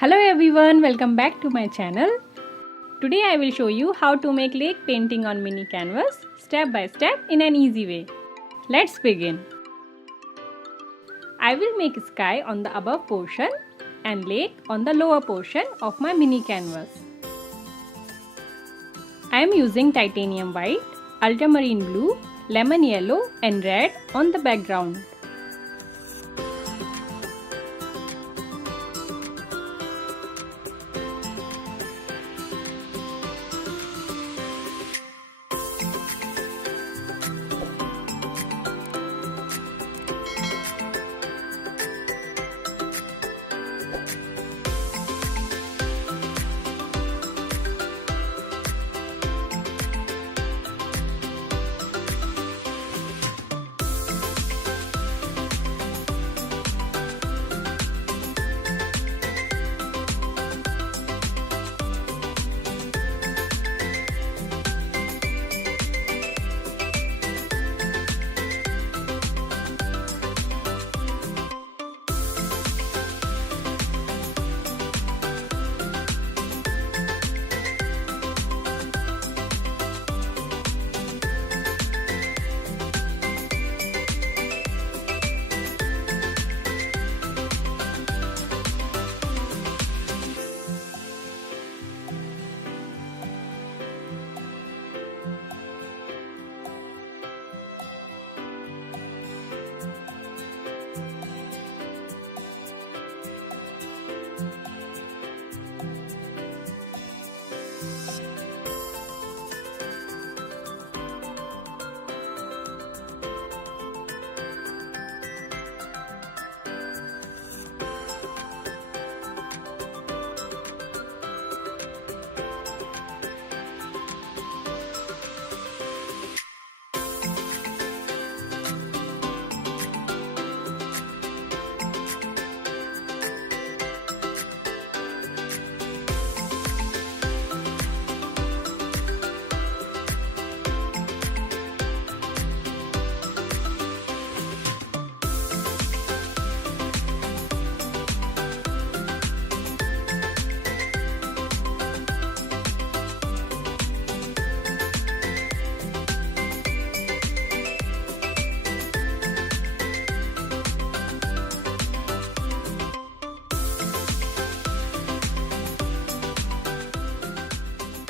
Hello everyone, welcome back to my channel. Today I will show you how to make lake painting on mini canvas step by step in an easy way. Let's begin. I will make sky on the above portion and lake on the lower portion of my mini canvas. I am using titanium white, ultramarine blue, lemon yellow and red on the background.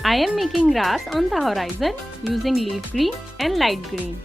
I am making grass on the horizon using leaf green and light green.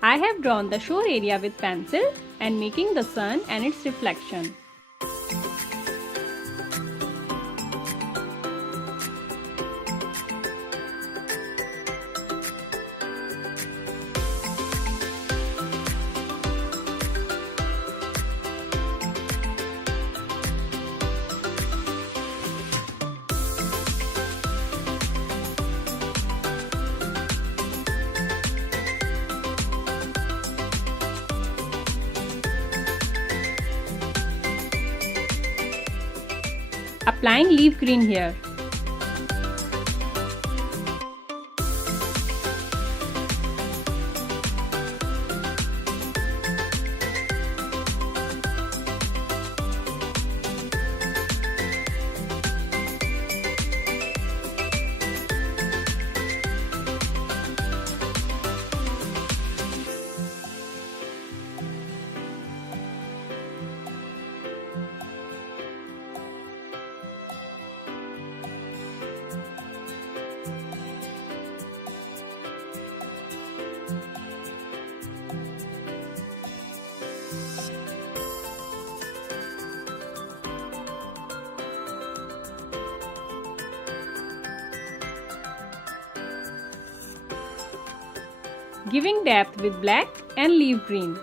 I have drawn the shore area with pencil and making the sun and its reflection. Applying leaf green here. giving depth with black and leaf green.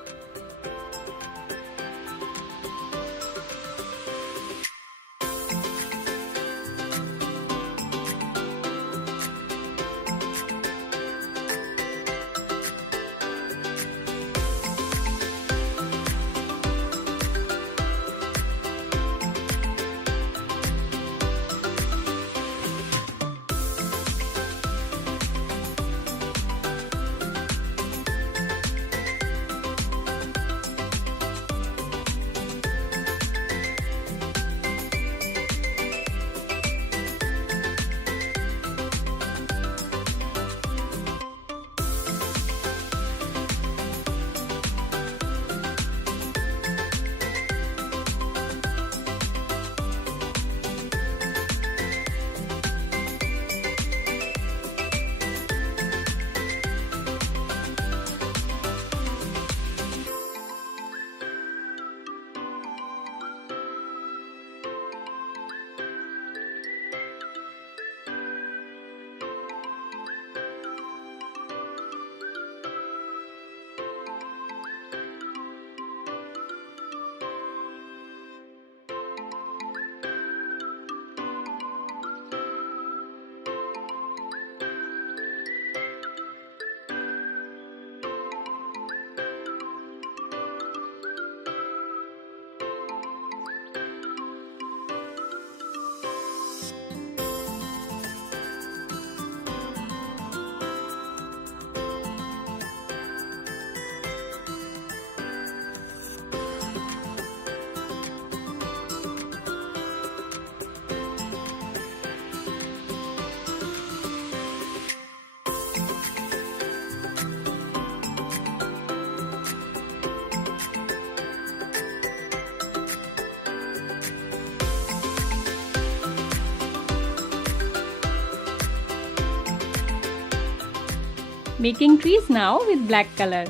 Making trees now with black color.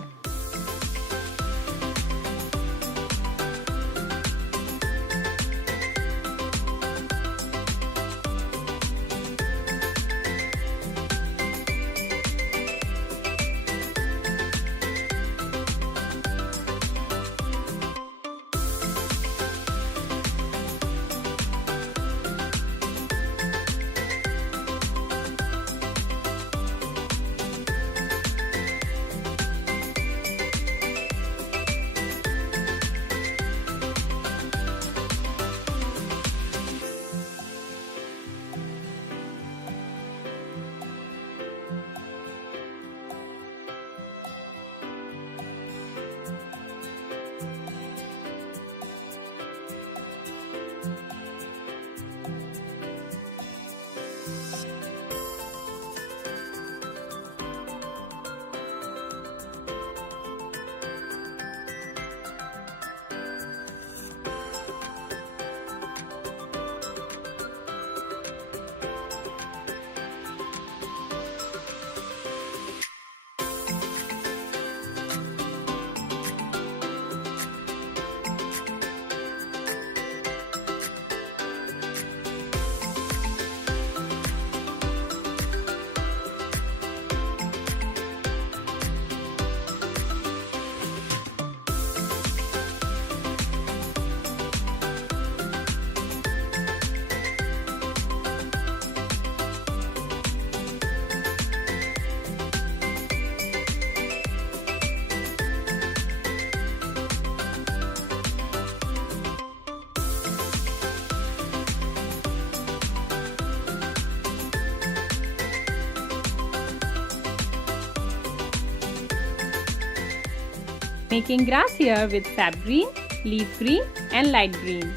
Making grass here with sap green, leaf green and light green.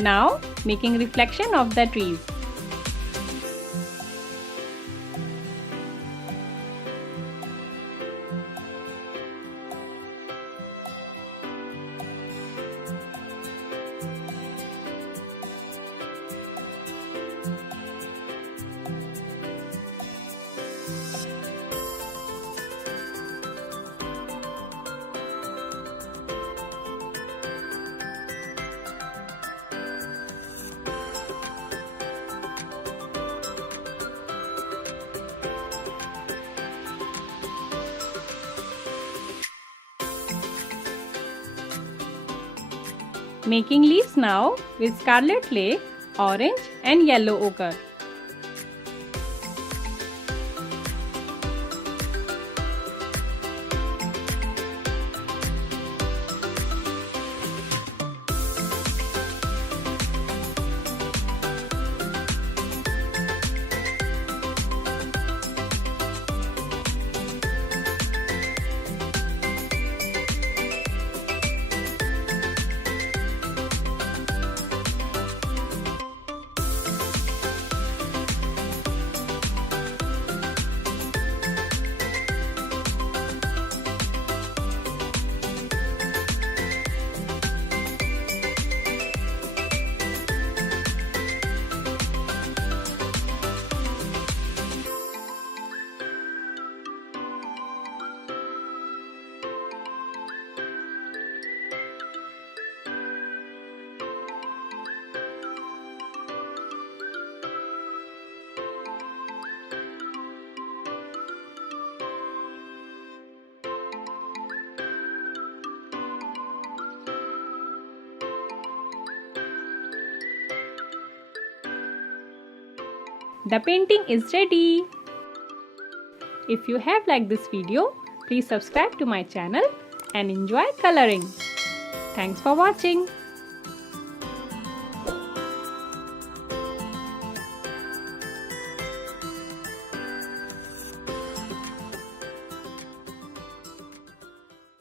Now making reflection of the trees. Making leaves now with scarlet lake, orange and yellow ochre. The painting is ready. If you have liked this video, please subscribe to my channel and enjoy coloring. Thanks for watching.